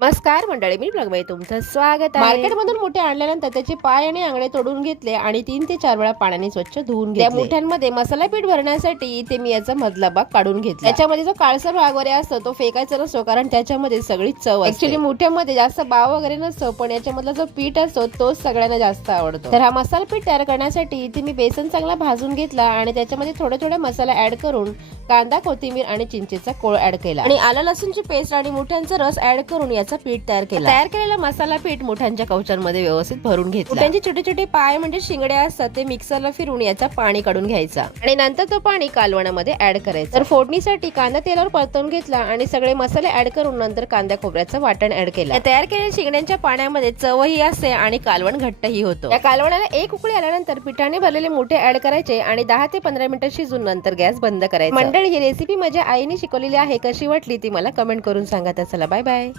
नमस्कार मंडळी, मी ब्लॉगमध्ये तुमचं स्वागत आहे। मार्केटमधून मुठे आणल्यानंतर त्याचे पाय आणि आंगळे तोडून घेतले आणि 3 ते 4 वेळा पाण्याने स्वच्छ धुवून घेतले। त्या मुठ्यांमध्ये मसाला पीठ भरण्यासाठी इथे मी याचा मधला भाग काढून घेतला। त्याच्यामध्ये जो काळसर भाग वगैरे असतो तो फेकायचा नसतो, कारण त्याच्यामध्ये सगळी चव असते। ऍक्च्युअली मुठ्यामध्ये जास्त बाव वगैरे नसतो, पण याच्यामधला जो पीठ असतो तोच सगळ्यांना जास्त आवडतो। तर हा मसाला पीठ तयार करण्यासाठी इथे मी बेसन चांगला भाजून घेतला आणि त्याच्यामध्ये थोडे मसाला ऍड करून कांदा, कोथिंबीर आणि चिंचेचा कोळ ऍड केला आणि आलं लसूणची पेस्ट आणि मुठ्यांचा रस ऍड करून याचा पीठ तयार केला। तयार केलेला मसाला पीठ मुठ्यांच्या कवचांमध्ये व्यवस्थित भरून घेतला। मुठ्यांचे छोटे छोटे पाय म्हणजे शिंगडे असतात ते मिक्सरला फिरून याचा पाणी काढून घ्यायचा आणि नंतर तो पाणी कालवणामध्ये ऍड करायचा। तर फोडणीसाठी कांदा तेलावर परतवून घेतला आणि सगळे मसाले ऍड करून नंतर कांदा खोबऱ्याचं वाटण ऍड केलं। तयार केलेल्या शिंगड्यांच्या पाण्यामध्ये चवही असते आणि कालवण घट्टही होतो। या कालवणाला एक उकळी आल्यानंतर पिठाने भरलेले मुठे ऍड करायचे आणि 10 ते 15 मिनिटं शिजून नंतर गॅस बंद करायचा। मंडळी, ही रेसिपी माझ्या आईने शिकवलेली आहे, कशी वाटली ती मला कमेंट करून सांगा। तर चला, बाय बाय।